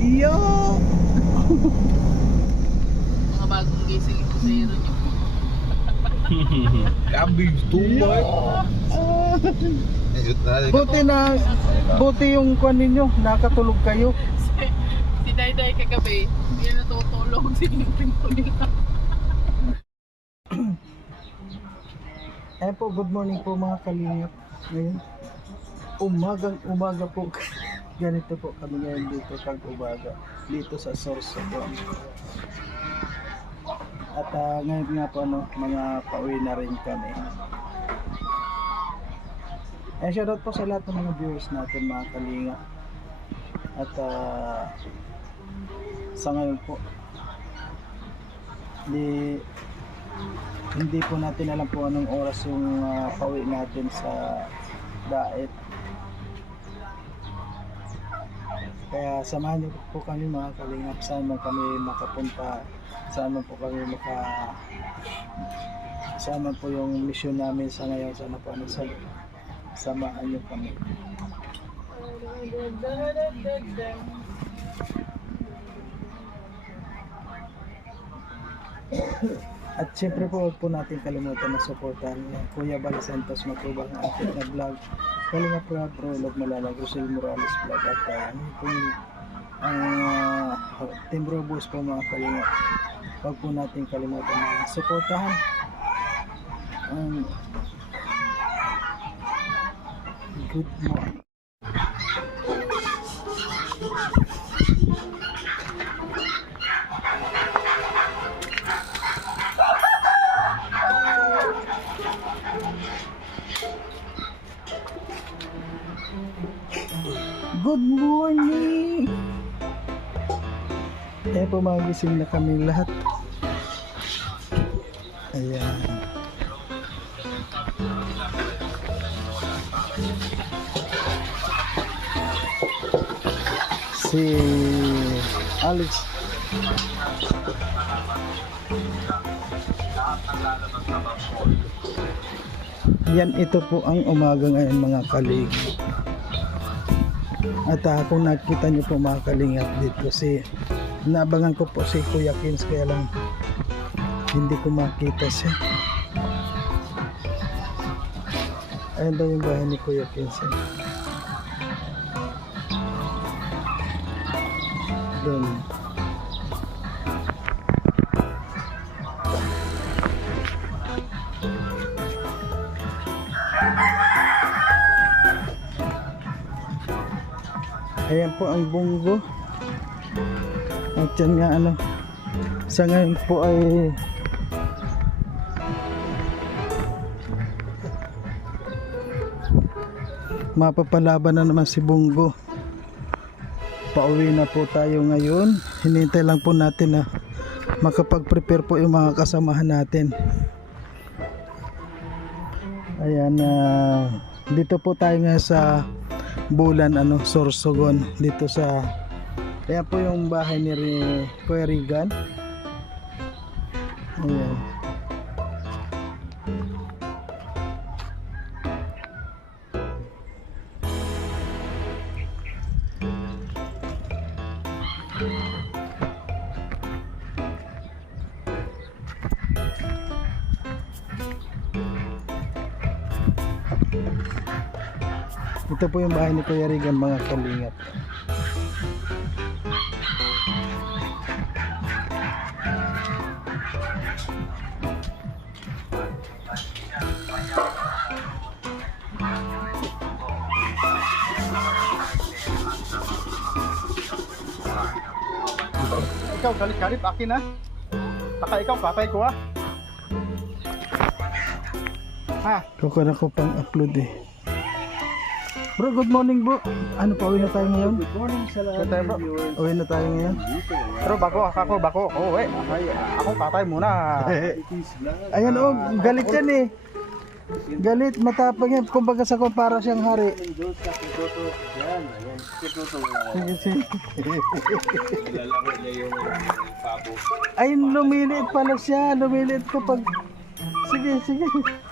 Yo! Mga bagong gising yung niyo. Grabe, tumay. Ayun na. Buti na, buti yung kwan ninyo, nakatulog kayo. si, si Dayday kagabi, hindi na natutulog. Sinipin ko nila. Eh po, good morning po mga kalingap. Ngayon, umagang umaga po. Ganito po kami ngayon dito kag umaga. Dito sa Sorsogon. At ah, ngayon nga po ano, mga pauwi na rin kami. Eh, shoutout po sa lahat ng mga viewers natin mga kalinga. At ah, sa ngayon po, di hindi po natin alam po anong oras yung ah, pauwi natin sa daet. Kaya samahan niyo po kami mga kalingap. Saan man kami makapunta, saan man po kami maka saan man po yung mission namin sa ngayon. Sana po ano sa samahan niyo kami. At syempre po huwag po natin kalimutan na supportan Kuya Bala Santos Matubang ang ating na vlog. Kalinga Pro Pro Log Malalag Rosel Morales vlog at uh, ano po yung ang uh, Team Robos po mga kalinga. Huwag po natin kalimutan na supportahan. Um, good morning. Good morning! Eh, pumagising na kami lahat. Ayan. Si Alex. Yan ito po ang umaga ngayon mga kalig. At ah, kung nakita niyo po mga kalingap dito si nabangan ko po si Kuya Kins kaya lang hindi ko makita siya. Ayun daw yung bahay ni Kuya Kins. eh. Doon. Ayan po ang bunggo. At yan nga ano, sa ngayon po ay mapapalaban na naman si bunggo. Pauwi na po tayo ngayon. Hinintay lang po natin na makapag-prepare po yung mga kasamahan natin. Ayan na dito po tayo ngayon sa Bulan ano Sorsogon dito sa Ayan po yung bahay ni Kuya. Ayan. Ito po yung bahay ni Kuya Regan mga kalingap. Ikaw, galit-galit, akin na. Taka ikaw, patay ko ah. Ha? Kukuha na ko pang upload eh. Bro, good morning bro. Ano pa, uwi na tayo ngayon? Good morning sa lahat tayo, bro. Uwi na tayo ngayon. Pero bako, ako, bako. Oo, eh. Ako, patay muna. Ayan oh, galit yan eh. Galit, matapang yan. Kumbaga sa kumpara siyang hari. Sige, sige. Ay, lumiliit pala siya. Lumiliit ko pag... Sige, sige.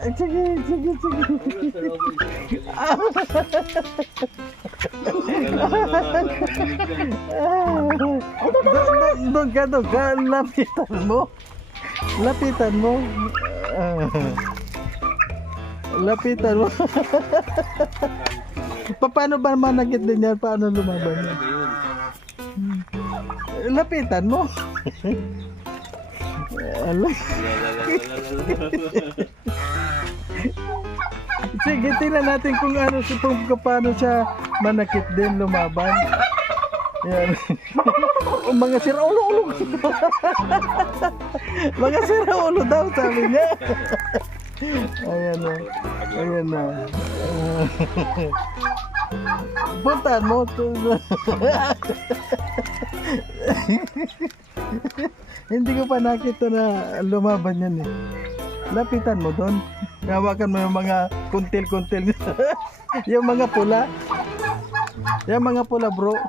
Sige, sige, sige. Doon ka, doon ka. Lapitan mo. Lapitan mo. Lapitan mo. Pa- Paano ba managit din yan? Paano lumaban? Lapitan mo. Ala. Sige, tingnan natin kung ano si kung paano siya manakit din lumaban. Yan. mga sira ulo ulo. mga sira ulo daw sabi niya. Ayan na. Ayan na. Puntaan mo. Hindi ko pa nakita na lumaban yan eh. Lapitan mo doon. Hawakan mo yung mga kuntil-kuntil. yung mga pula. Yung mga pula bro.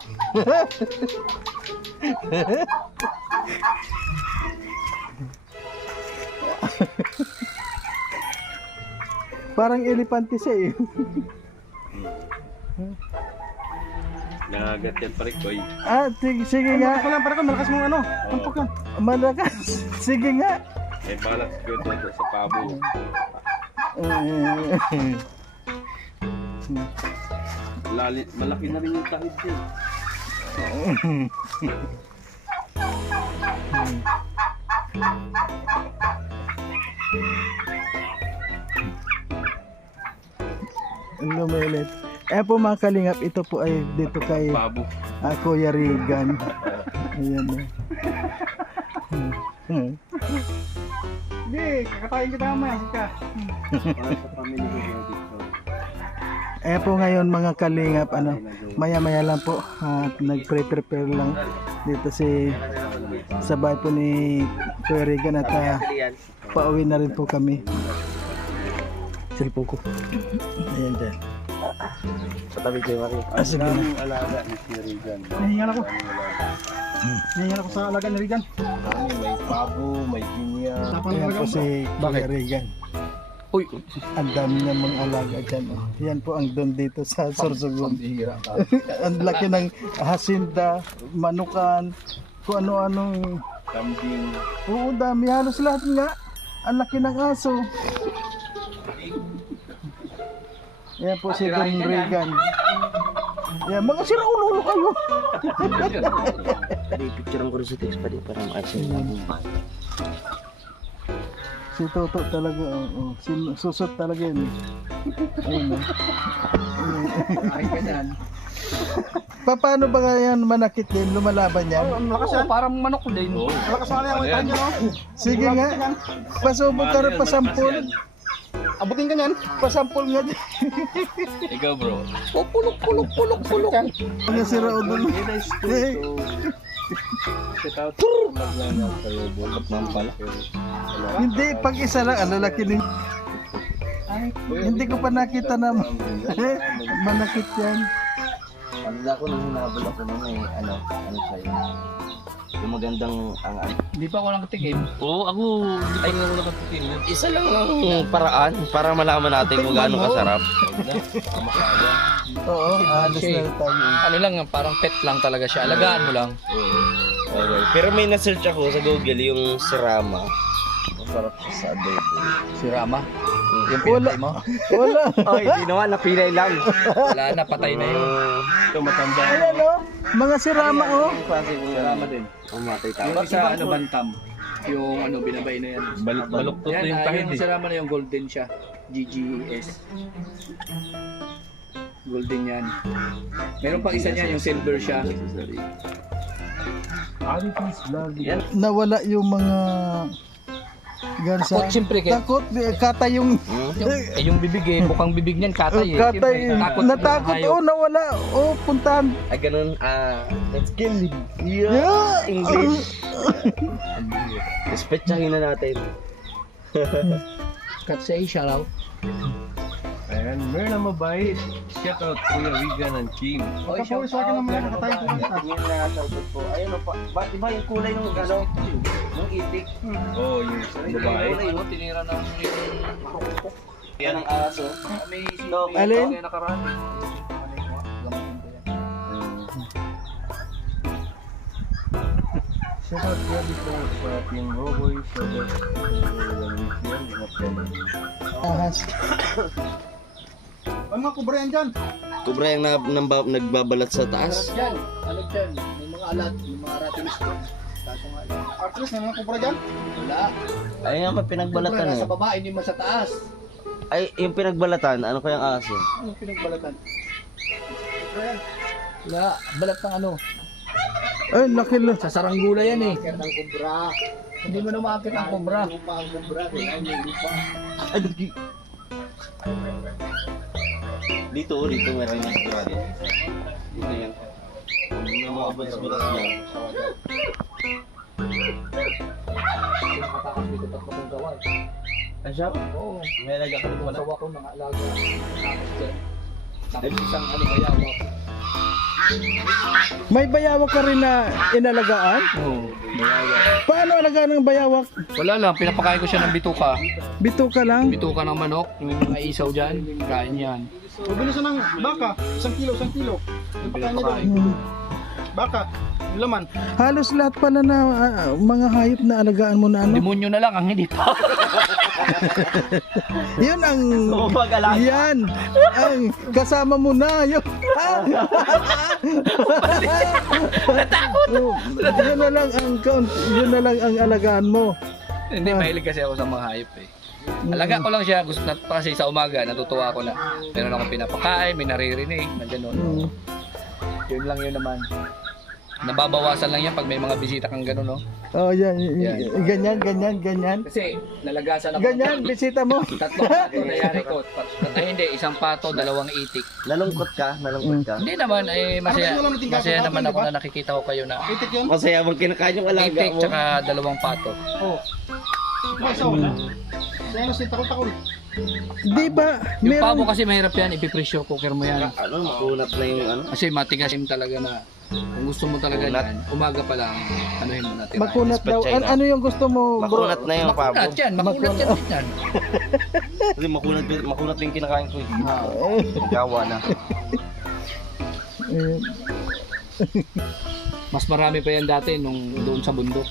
Parang elepante siya eh. Nangagat yan pare ko. Ah, sige, sige nga. Malakas lang, para ka, malakas mong ano. Tampok yan. Malakas. Sige nga. May balak ko doon sa pabo. Lali, malaki na rin yung tahid din. Lumilit. Eh po mga kalingap, ito po ay dito kay Pabo. ah, Kuya Regan. Ayan na. Hmm. Hmm. Hindi, kakatayin kita mamaya. Ka. Eh po ngayon mga kalingap, ano, maya-maya lang po at nagpre-prepare lang dito si sa bahay po ni Kuya Regan at ah, pauwi na rin po kami. Cellphone ko. Ayan dyan. Patabi kayo Mario. Ah, sige na. Ang alaga ni si Regan. Nahingal ako. Nahingal ako sa alaga ni Regan. Ano, may pabo, may ginya. Tapang Ayan alaga po si Kuya Regan. Uy, Ang dami niya mga alaga dyan. Oh. Yan po ang doon dito sa Sorsogon. ang laki ng hasinda, manukan, kung ano-anong... kambing. Oo, dami. Halos lahat nga. Ang laki ng aso. Yan po si Don Regan. Yan, mga sira-ulo kayo. Tadi picture ko rin sa text pa di para maayos yung mga Si Toto talaga, oo. Si, susot talaga yun. Ayun, oh. Ay, ganyan. Pa, paano ba yan manakit din? Lumalaban yan? Ang malakas yan. parang manok din. Malakas nga yan. Oh. Sige nga. Pasubok ka rin, pasampol. Abutin ka niyan. Pasampol nga dyan. Ikaw bro. Pulok, pulok, pulok, pulok. Mga sira ulo. Eh, Shout out. Maglangaw kayo. Bulot ng pala. Hindi, pag isa lang, ang lalaki din. Hindi ko pa nakita na manakit yan. Pagda ko nang hinabol ako nung may ano, ano sa'yo. Yung magandang ang ano. Hindi pa ako nakatikim. Oo, ako. Ay, ako nakatikin. Isa lang ang paraan para malaman natin kung gaano kasarap. Oo, alis na tayo. Ano lang, parang pet lang talaga siya. Alagaan mo lang. Okay. Pero may na-search ako sa Google yung sirama. Siya sa adobo. Si Rama. Yung Wala. pinatay mo. Wala. Oh, hindi naman, napilay lang. Wala na, patay na yun. Ito matanda. Ayan o, mga sirama o. Klase kung Rama din. umatay tao. Yung isa, ano, bantam. Yung ano, binabay na yan. Balik baluktot Yan, na yung ah, tahid yung eh. sa Rama na yung golden siya. GGS. Golden yan. Meron pang isa niyan, yung silver siya. Yan. Nawala yung mga gansa. Takot, siyempre, kay- Takot, eh, kata yung Hmm? Yung, eh, yung bibig eh, mukhang bibig niyan, katay eh. katay. Siyempre, takot Natakot yung oh, nawala. Oh, puntahan. Ay, ganun. Ah, let's kill him. Yeah. Yeah. English. Respetsahin na natin. Katsay siya raw. Ayan, meron na mabait. Shout out Kuya Regan and Kim. Oh, Kapawis sa akin mamaya. Nakatayin ko lang. Yan na ubod po. Ayun pa, ba, di ba yung kulay ng ano? Yung itik. Oo, oh, yung babae. Wala yun, tinira na Yan ang aso. May sino. Alin? Nakaraan. Shout out Kuya Vito sa Team Roboy sa best yan, di na Ano nga kubra yan dyan? Kubra yung na, namba, nagbabalat sa taas. Yan, ano dyan, may mga alat, may mga ratilis ko. Kaso nga lang, Artist, may mga kubra dyan? wala. Ay, nga pa pinagbalatan eh. nasa baba, hindi man sa taas. Ay, yung pinagbalatan, ano kayang aso? Anong pinagbalatan? Wala, balat ng ano. Ay, laki lo. Sa saranggula yan eh. Kaya ng kubra. Hindi mo na makakit ang kubra. Lupa ang kubra, may lupa. Ay, di- dito, oh, dito meron yung kubra dito. Dito yan. May mga balas-balas yan. Ang shop? Oo. May alaga ka dito Masawa ko ng alaga. Tapos isang ano bayawak. May bayawak ka rin na inalagaan? Oo, bayawak. Paano alagaan ng bayawak? Wala lang, pinapakain ko siya ng bituka. Bito ka lang? Bituka ng manok, yung mga isaw dyan, kain yan. Mabilis na ng baka. Isang kilo, isang kilo. Yung pagkain nila. Baka. Yung laman. Halos lahat pala na ah, mga hayop na alagaan mo na ano. Demonyo na lang ang hindi pa. Yun ang yan ang kasama mo na yun. Oh, yun na lang ang count, yun na lang ang alagaan mo. hindi, mahilig kasi ako sa mga hayop eh. Alaga ko lang siya, gusto na kasi sa umaga, natutuwa ako na meron akong pinapakain, may naririnig, na gano'n. Mm. Yun lang yun naman. Nababawasan lang yan pag may mga bisita kang gano'n, no? Oh, yan, Yan. ganyan, ganyan, ganyan. Kasi nalagasan ako. Ganyan, bisita mo. Tatlo pato nangyari ko. Ay hindi, isang pato, dalawang itik. Nalungkot ka? Nalungkot ka? Hindi naman, eh, masaya, Ano masaya tingkad? naman ako na nakikita ko kayo na Itik yun? Masaya bang kinakain yung alaga itik mo? tsaka dalawang pato. Oo. Diba isa wala? Ano si takol-takol. Di ba, Yung meron, pabo kasi mahirap yan, ipipresyo cooker mo yan. Ano, makunat na yung ano? Kasi matigas yung talaga na kung gusto mo talaga Makunat. yan, umaga pa lang, anuhin mo natin. makunat daw. An- ano yung gusto mo, bro? Makunat na yung pabo. Makunat yan, makunat yan din yan. Kasi makunat, makunat na yung kinakain ko eh. Eh, Gawa na. eh, Mas marami pa yan dati nung doon sa bundok.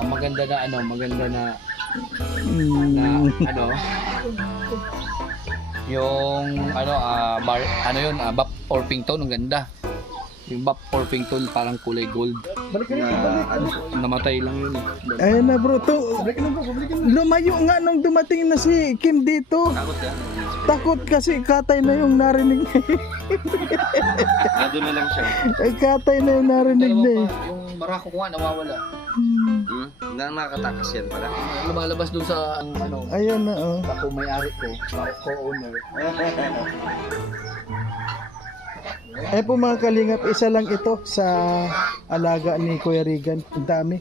Ang maganda na ano, maganda na na mm, ano yung ano ah bar, ano yun ah, Bap Orpington ang ganda yung Bap Orpington parang kulay gold Na, ano, namatay lang yun eh. ayun na bro, to, lumayo nga nung dumating na si Kim dito. takot ka? Takot kasi katay na yung narinig niya. Nado na lang siya. Ay, katay na yung narinig niya eh. yung barako ko nga nawawala Hmm. Hmm? Na nakakatakas yan pala. lumalabas doon sa ang, ano Ayun na, oh. ako may-ari ko co-owner Eh po mga kalingap, isa lang ito sa alaga ni Kuya Regan. Ang dami.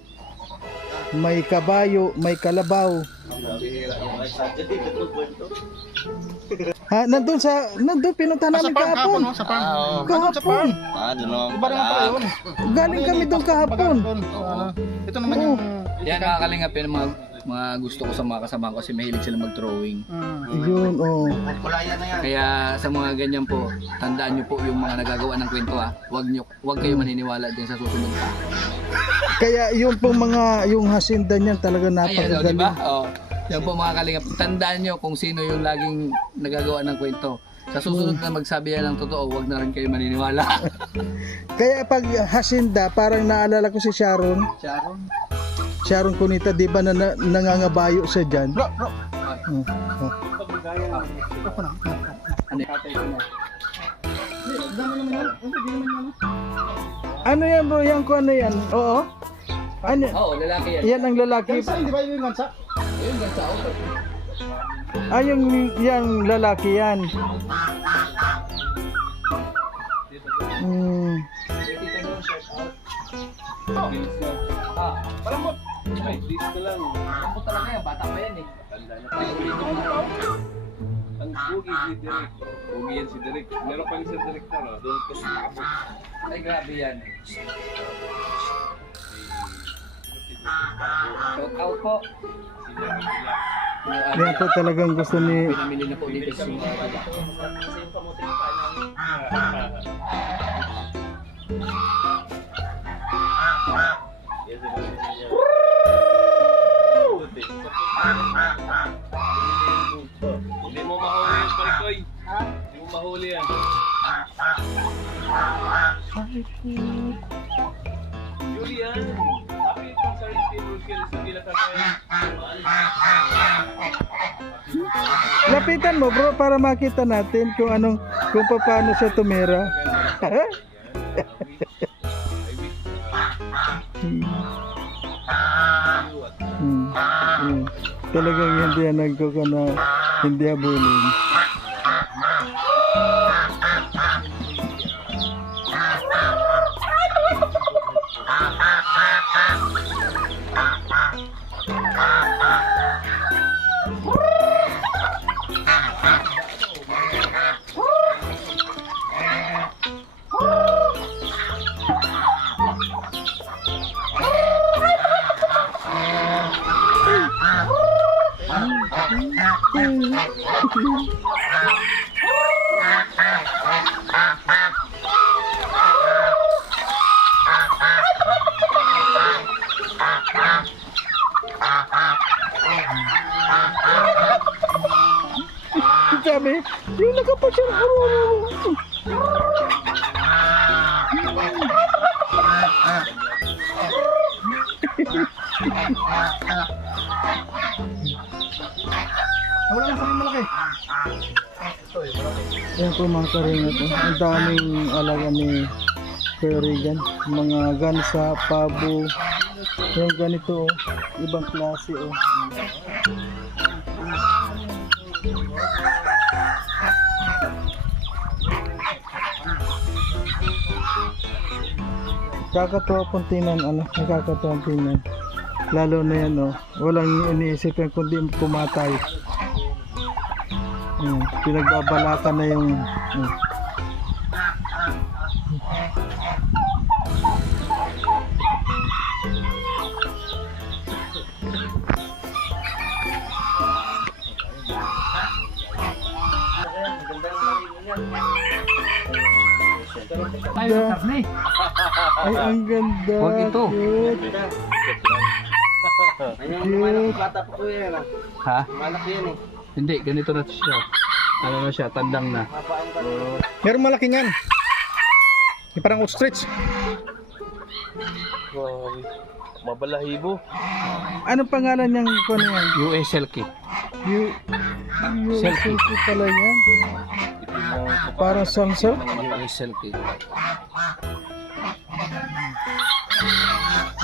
May kabayo, may kalabaw. Ha, nandun sa, nandun, pinunta Sa namin farm kahapon, no? Sa farm. Ah, oo. Sa farm. Ah, doon naman Iba naman pala yun. Galing kami doon kahapon. Sa ano. Ito naman Oo. yung... yan nakakalingap yun mga, mga gusto ko sa mga kasama ko kasi mahilig sila mag-drawing Hmm. Yun, oh. Kulaya na yan. Kaya sa mga ganyan po, tandaan nyo po yung mga nagagawa ng kwento ha. Huwag nyo, huwag kayo maniniwala din sa susunod pa. Kaya yung pong mga, yung hasinda niyan talaga Ayan, o, di napakagaling. ba? Oh. Yan po mga kalingap. Tandaan nyo kung sino yung laging nagagawa ng kwento. Sa susunod na magsabi yan ng totoo, huwag na rin kayo maniniwala. Kaya pag hasinda, parang naalala ko si Sharon. Sharon? Sharon Cunita, di ba na, na nangangabayo siya dyan? Bro, bro. Oh, oh. Ano. Ano. Ano yan bro? Yan ko ano yan? Oo. Ano? Oo, lalaki yan. Yan ang lalaki. Gansa, hindi ba yung gansa? Ayun, gansa ako. Ah, yung, yung lalaki yan. Hmm. Ah, Parang mo. Ay, dito ka lang. ako talaga yan. Bata pa yan eh. Tanda na tayo. Ang bugi si Derek. Bugi yan si Derek. Meron pa rin si Derek na, no? Doon ko sa. Ay, grabe yan. Shout out po. Yung Yan po talagang gusto ni Pinamili na po dito sa mga Hindi mo mahuli yan, Parikoy. Hindi mo mahuli yan. Julian, Lapitan mo bro para makita natin kung anong kung paano siya tumira. Hmm. Hmm. Hmm. Talagang hindi yan nagkukuna, hindi abulin. Sabi, Wala lang sa malaki. Yan po mga karinga po. Ang daming alaga ni Kuya Regan. Mga gansa, pabo. Yung ganito oh. Ibang klase oh. Kakatuwa pong tingnan, ano, nakakatuwa tingnan. Lalo na yan, oh. Walang iniisip kundi kumatay. Hmm, pinagbabalakan na yung hmm. Ang ganda. Huwag ito. Ayun, malaki bata pa ko yan. Ha? Malaki yan eh. Hindi, ganito na siya. Ano na siya, tandang na. Meron malaki niyan. Yung parang ostrich. Wow. Mabalahibo. Anong pangalan niyang kung ano yan? USL kit. You, you Selfie. selfie pala yan. Parang sunset. USL kit.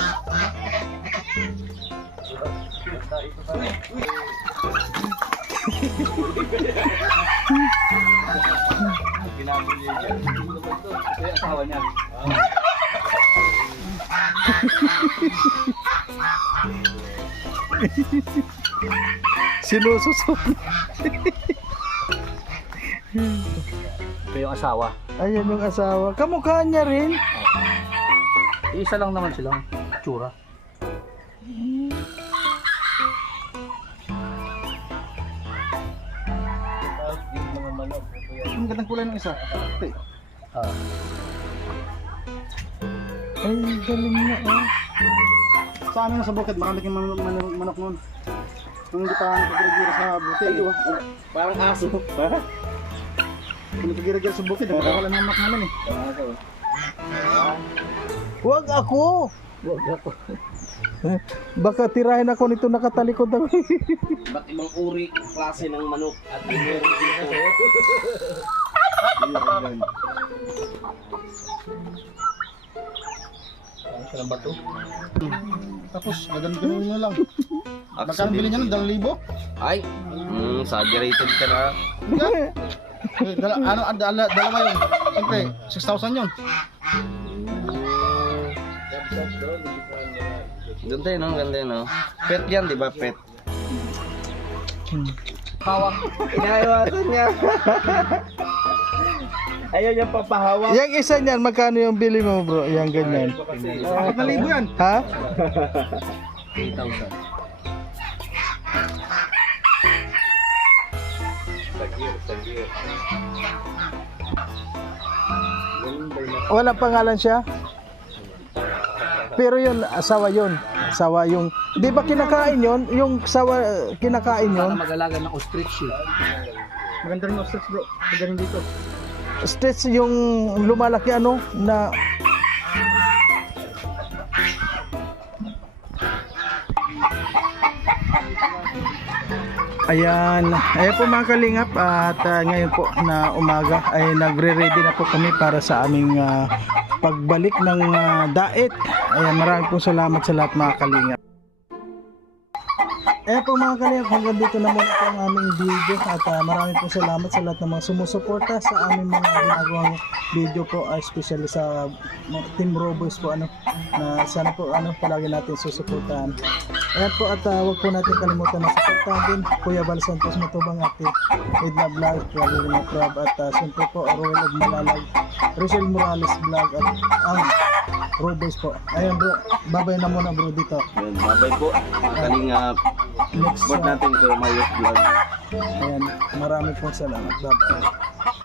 Ito yung asawa niya. Sinususok. Ito yung asawa. Ayan yung asawa. Kamukha niya rin. Isa lang naman silang tsura. Ang gandang kulay ng isa. Ate, Ah. Ay, galing na oh. Sa amin sa bukid, marami kang man- man- manok nun. Kung hindi pa nagkagira sa bukid. Parang aso. Kung nagkagira sa bukid, wala ng manok namin eh. Huwag ako. Wag ako. Baka tirahin ako nito nakatalikod ako. Iba't ibang uri, klase ng manok at meron dito. Ano ba ito? Tapos, gaganda nyo lang. Magkano bili niya? Dalawang libo? Ay, mm, exaggerated ka na. Eh, dala, ano, ah, dala, dalawa yun. Siyempre, 6,000 yun. Ganda yun, no? ganda yun. No? Pet yan, di ba? Pet. Hawak. Inaiwasan niya. Ayaw niya papahawak. Yung isa niyan, magkano yung bili mo bro? Yung ganyan. Apat na libo yan. Ha? 3,000. Wala pangalan siya? Pero yun, asawa yun. Asawa yung... Di ba kinakain yun? Yung sawa, kinakain yun? Sana mag-alaga ng ostrich eh. Maganda rin ostrich bro. Maganda rin dito. Stretch yung lumalaki ano na Ayan, ayan po mga kalingap at ah, ngayon po na umaga ay nagre-ready na po kami para sa aming ah, pagbalik ng ah, daet. Ayan, maraming po salamat sa lahat mga kalingap. Ayan po mga kalingap, hanggang dito na muna po ang aming video at ah, maraming po salamat sa lahat ng mga sumusuporta sa aming mga ginagawang video po, ah, especially sa mga Team Roboys po ano, na sana po ano, palagi natin susuportahan. Ayan po at ah, huwag po natin kalimutan na suportahan din Kuya Val Santos Matubang at Edna Vlog, Carolina Crab at uh, siyempre po Royal of Malalag, Rachel Morales Vlog at ang Roboys po. Ayan bro, babay na muna bro dito. Yun, babay po. Kalingap. Next, Support natin ko Mayos Vlog. ayan, marami pong salamat. Bye-bye.